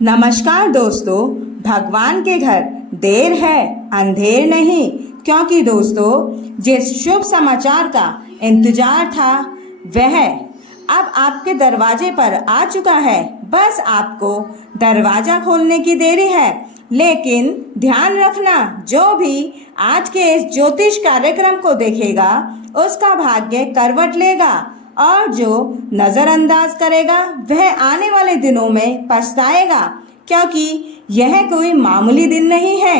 नमस्कार दोस्तों, भगवान के घर देर है अंधेर नहीं। क्योंकि दोस्तों, जिस शुभ समाचार का इंतजार था वह अब आपके दरवाजे पर आ चुका है। बस आपको दरवाजा खोलने की देरी है। लेकिन ध्यान रखना, जो भी आज के इस ज्योतिष कार्यक्रम को देखेगा उसका भाग्य करवट लेगा, और जो नजरअंदाज करेगा वह आने वाले दिनों में पछताएगा। क्योंकि यह कोई मामूली दिन नहीं है,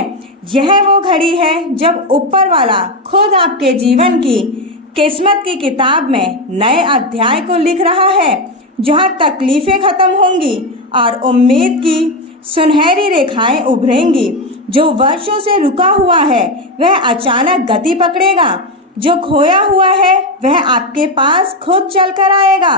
यह वो घड़ी है जब ऊपर वाला खुद आपके जीवन की किस्मत की किताब में नए अध्याय को लिख रहा है, जहां तकलीफें खत्म होंगी और उम्मीद की सुनहरी रेखाएं उभरेंगी। जो वर्षों से रुका हुआ है वह अचानक गति पकड़ेगा, जो खोया हुआ है वह आपके पास खुद चलकर आएगा,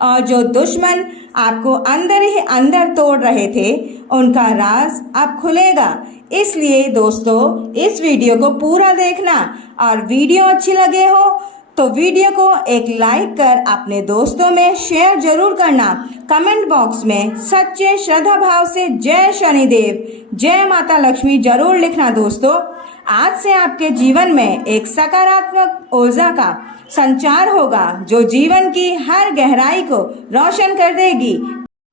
और जो दुश्मन आपको अंदर ही अंदर तोड़ रहे थे उनका राज अब खुलेगा। इसलिए दोस्तों, इस वीडियो को पूरा देखना, और वीडियो अच्छी लगे हो तो वीडियो को एक लाइक कर अपने दोस्तों में शेयर जरूर करना। कमेंट बॉक्स में सच्चे श्रद्धा भाव से जय शनिदेव, जय माता लक्ष्मी जरूर लिखना। दोस्तों, आज से आपके जीवन में एक सकारात्मक ऊर्जा का संचार होगा जो जीवन की हर गहराई को रोशन कर देगी।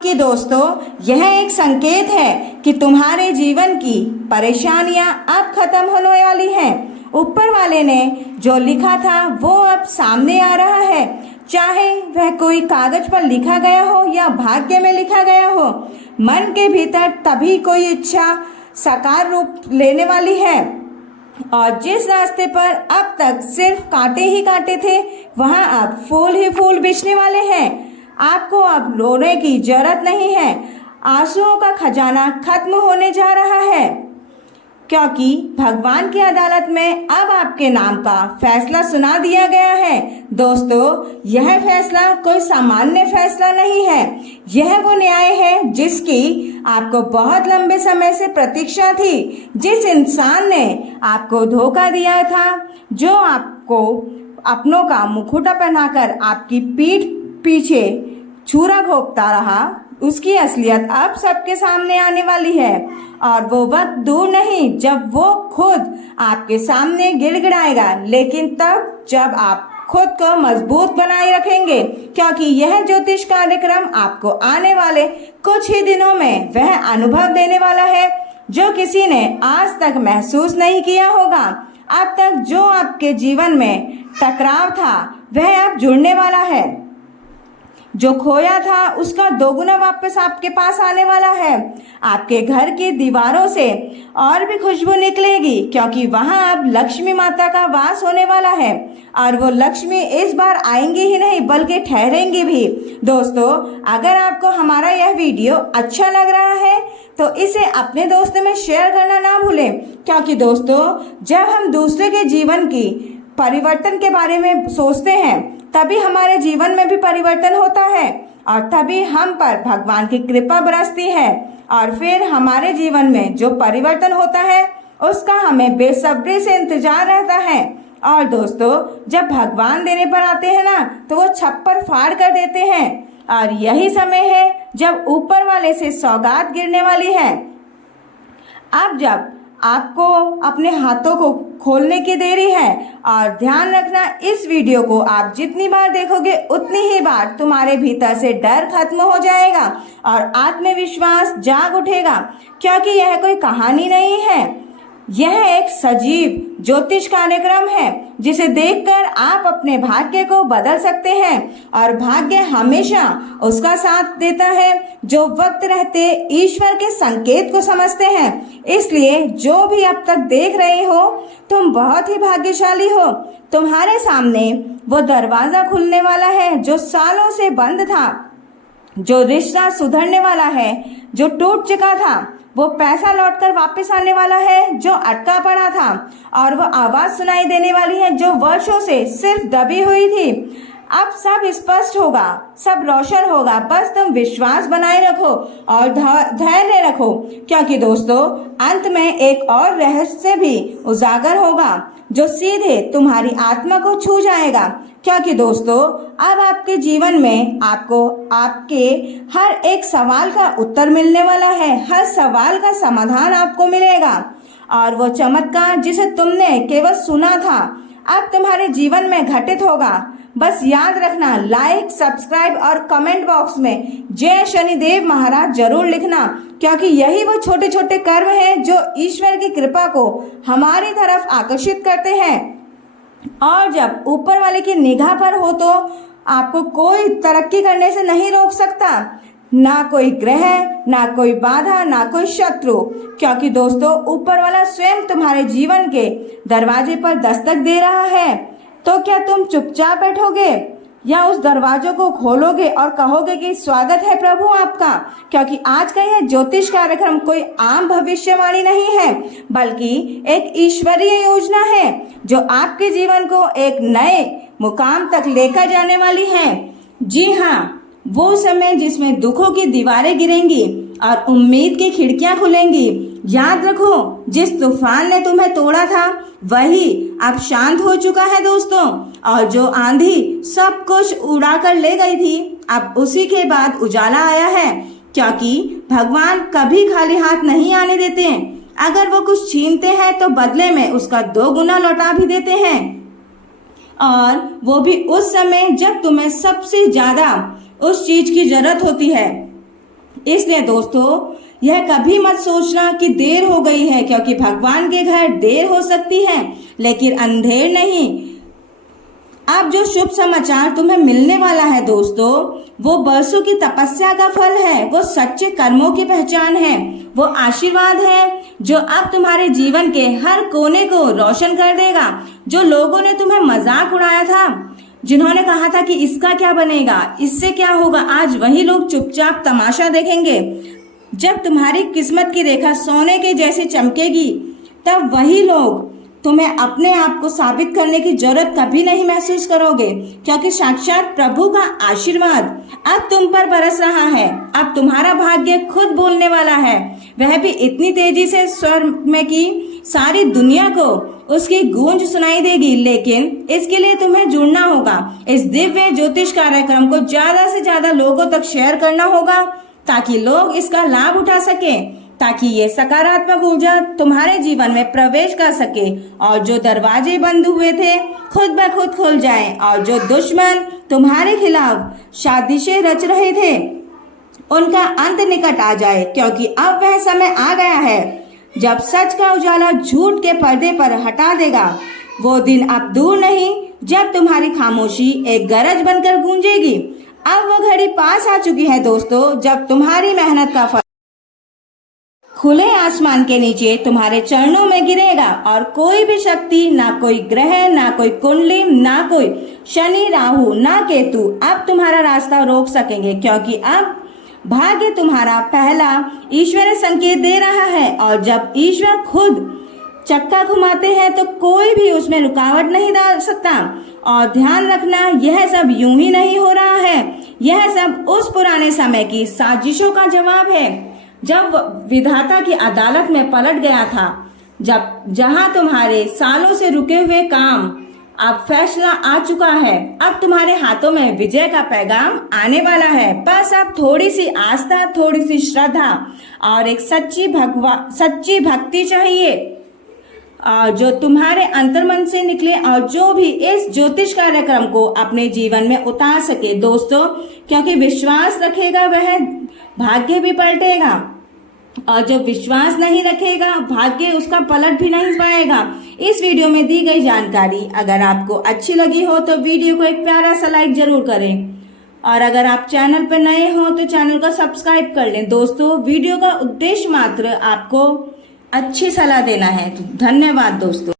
कि दोस्तों, यह एक संकेत है कि तुम्हारे जीवन की परेशानियां अब खत्म होने वाली हैं। ऊपर वाले ने जो लिखा था वो अब सामने आ रहा है, चाहे वह कोई कागज पर लिखा गया हो या भाग्य में लिखा गया हो। मन के भीतर तभी कोई इच्छा साकार रूप लेने वाली है, और जिस रास्ते पर अब तक सिर्फ कांटे ही कांटे थे वहां अब फूल ही फूल बिछने वाले हैं। आपको अब रोने की जरूरत नहीं है, आंसुओं का खजाना खत्म होने जा रहा है, क्योंकि भगवान की अदालत में अब आपके नाम का फैसला सुना दिया गया है। दोस्तों, यह फैसला कोई सामान्य फैसला नहीं है, यह वो न्याय है जिसकी आपको बहुत लंबे समय से प्रतीक्षा थी। जिस इंसान ने आपको धोखा दिया था, जो आपको अपनों का मुखौटा पहनाकर आपकी पीठ पीछे छुरा घोंपता रहा, उसकी असलियत अब सबके सामने आने वाली है। और वो वक्त दूर नहीं जब वो खुद आपके सामने गिड़गिड़ाएगा, लेकिन तब जब आप खुद को मजबूत बनाए रखेंगे। क्योंकि यह ज्योतिष कार्यक्रम आपको आने वाले कुछ ही दिनों में वह अनुभव देने वाला है जो किसी ने आज तक महसूस नहीं किया होगा। अब तक जो आपके जीवन में टकराव था वह अब जुड़ने वाला है। जो खोया था उसका दोगुना वापस आपके पास आने वाला है। आपके घर की दीवारों से और भी खुशबू निकलेगी, क्योंकि वहां अब लक्ष्मी माता का वास होने वाला है, और वो लक्ष्मी इस बार आएंगी ही नहीं बल्कि ठहरेंगी भी। दोस्तों, अगर आपको हमारा यह वीडियो अच्छा लग रहा है तो इसे अपने दोस्तों में शेयर करना ना भूलें, क्योंकि दोस्तों, जब हम दूसरे के जीवन की परिवर्तन के बारे में सोचते हैं तभी हमारे जीवन में भी परिवर्तन होता है, और तभी हम पर भगवान की कृपा बरसती है, और फिर हमारे जीवन में जो परिवर्तन होता है उसका हमें बेसब्री से इंतजार रहता है। और दोस्तों, जब भगवान देने पर आते हैं ना तो वो छप्पर फाड़ कर देते हैं, और यही समय है जब ऊपर वाले से सौगात गिरने वाली है। अब जब आपको अपने हाथों को खोलने की देरी है, और ध्यान रखना, इस वीडियो को आप जितनी बार देखोगे उतनी ही बार तुम्हारे भीतर से डर खत्म हो जाएगा और आत्मविश्वास जाग उठेगा। क्योंकि यह कोई कहानी नहीं है, यह एक सजीव ज्योतिष कार्यक्रम है जिसे देखकर आप अपने भाग्य को बदल सकते हैं। और भाग्य हमेशा उसका साथ देता है जो वक्त रहते ईश्वर के संकेत को समझते हैं। इसलिए जो भी अब तक देख रहे हो, तुम बहुत ही भाग्यशाली हो। तुम्हारे सामने वो दरवाजा खुलने वाला है जो सालों से बंद था, जो रिश्ता सुधरने वाला है जो टूट चुका था, वो पैसा लौटकर वापस आने वाला है जो अटका पड़ा था, और वो आवाज सुनाई देने वाली है जो वर्षों से सिर्फ दबी हुई थी। अब सब स्पष्ट होगा, सब रोशन होगा। बस तुम विश्वास बनाए रखो और धैर्य रखो, क्योंकि दोस्तों अंत में एक और रहस्य भी उजागर होगा जो सीधे तुम्हारी आत्मा को छू जाएगा। क्योंकि दोस्तों अब आपके जीवन में आपको आपके हर एक सवाल का उत्तर मिलने वाला है, हर सवाल का समाधान आपको मिलेगा। और वो चमत्कार जिसे तुमने केवल सुना था अब तुम्हारे जीवन में घटित होगा। बस याद रखना, लाइक, सब्सक्राइब और कमेंट बॉक्स में जय शनिदेव महाराज जरूर लिखना, क्योंकि यही वो छोटे छोटे कर्म हैं जो ईश्वर की कृपा को हमारी तरफ आकर्षित करते हैं। और जब ऊपर वाले की निगाह पर हो तो आपको कोई तरक्की करने से नहीं रोक सकता, ना कोई ग्रह, ना कोई बाधा, ना कोई शत्रु, क्योंकि दोस्तों ऊपर वाला स्वयं तुम्हारे जीवन के दरवाजे पर दस्तक दे रहा है। तो क्या तुम चुपचाप बैठोगे या उस दरवाजों को खोलोगे और कहोगे कि स्वागत है प्रभु आपका? क्योंकि आज का यह ज्योतिष कार्यक्रम कोई आम भविष्यवाणी नहीं है, बल्कि एक ईश्वरीय योजना है जो आपके जीवन को एक नए मुकाम तक लेकर जाने वाली है। जी हाँ, वो समय जिसमें दुखों की दीवारें गिरेंगी और उम्मीद की खिड़कियां खुलेंगी। याद रखो, जिस तूफान ने तुम्हें तोड़ा था वही अब शांत हो चुका है दोस्तों, और जो आंधी सब कुछ उड़ा कर ले गई थी अब उसी के बाद उजाला आया है। क्योंकि भगवान कभी खाली हाथ नहीं आने देते हैं। अगर वो कुछ छीनते हैं तो बदले में उसका 2 गुना लौटा भी देते हैं, और वो भी उस समय जब तुम्हें सबसे ज्यादा उस चीज की जरूरत होती है। इसलिए दोस्तों यह कभी मत सोचना कि देर हो गई है, क्योंकि भगवान के घर देर हो सकती है लेकिन अंधेर नहीं। अब जो शुभ समाचार तुम्हें मिलने वाला है दोस्तों, वो बरसों की तपस्या का फल है, वो सच्चे कर्मों की पहचान है, वो आशीर्वाद है जो अब तुम्हारे जीवन के हर कोने को रोशन कर देगा। जो लोगों ने तुम्हें मजाक उड़ाया था, जिन्होंने कहा था कि इसका क्या बनेगा, इससे क्या होगा, आज वही लोग चुपचाप तमाशा देखेंगे। जब तुम्हारी किस्मत की रेखा सोने के जैसे चमकेगी तब वही लोग तुम्हें अपने आप को साबित करने की जरूरत कभी नहीं महसूस करोगे, क्योंकि साक्षात प्रभु का आशीर्वाद अब तुम पर बरस रहा है। अब तुम्हारा भाग्य खुद बोलने वाला है, वह भी इतनी तेजी से स्वर में कि सारी दुनिया को उसकी गूंज सुनाई देगी। लेकिन इसके लिए तुम्हें जुड़ना होगा, इस दिव्य ज्योतिष कार्यक्रम को ज्यादा से ज्यादा लोगों तक शेयर करना होगा ताकि लोग इसका लाभ उठा सके, ताकि ये सकारात्मक ऊर्जा तुम्हारे जीवन में प्रवेश कर सके और जो दरवाजे बंद हुए थे खुद ब खुद खुल जाएं, और जो दुश्मन तुम्हारे खिलाफ साजिशें रच रहे थे उनका अंत निकट आ जाए। क्योंकि अब वह समय आ गया है जब सच का उजाला झूठ के पर्दे पर हटा देगा। वो दिन अब दूर नहीं जब तुम्हारी खामोशी एक गरज बनकर गूंजेगी। अब वो घड़ी पास आ चुकी है दोस्तों, जब तुम्हारी मेहनत का फल खुले आसमान के नीचे तुम्हारे चरणों में गिरेगा, और कोई भी शक्ति, ना कोई ग्रह, ना कोई कुंडली, ना कोई शनि, राहु, ना केतु अब तुम्हारा रास्ता रोक सकेंगे। क्योंकि अब भाग्य तुम्हारा पहला ईश्वर संकेत दे रहा है, और जब ईश्वर खुद चक्का घुमाते हैं तो कोई भी उसमें रुकावट नहीं डाल सकता। और ध्यान रखना, यह सब यूं ही नहीं हो रहा है, यह सब उस पुराने समय की साजिशों का जवाब है जब विधाता की अदालत में पलट गया था, जहां तुम्हारे सालों से रुके हुए काम अब फैसला आ चुका है। अब तुम्हारे हाथों में विजय का पैगाम आने वाला है। बस अब थोड़ी सी आस्था, थोड़ी सी श्रद्धा और एक सच्ची भक्ति चाहिए, और जो तुम्हारे अंतर्मन से निकले और जो भी इस ज्योतिष कार्यक्रम को अपने जीवन में उतार सके दोस्तों। क्योंकि विश्वास रखेगा वह भाग्य भी पलटेगा, और जो विश्वास नहीं रखेगा भाग्य उसका पलट भी नहीं पाएगा। इस वीडियो में दी गई जानकारी अगर आपको अच्छी लगी हो तो वीडियो को एक प्यारा सा लाइक जरूर करें, और अगर आप चैनल पर नए हो तो चैनल को सब्सक्राइब कर लें। दोस्तों वीडियो का उद्देश्य मात्र आपको अच्छी सलाह देना है। धन्यवाद दोस्तों।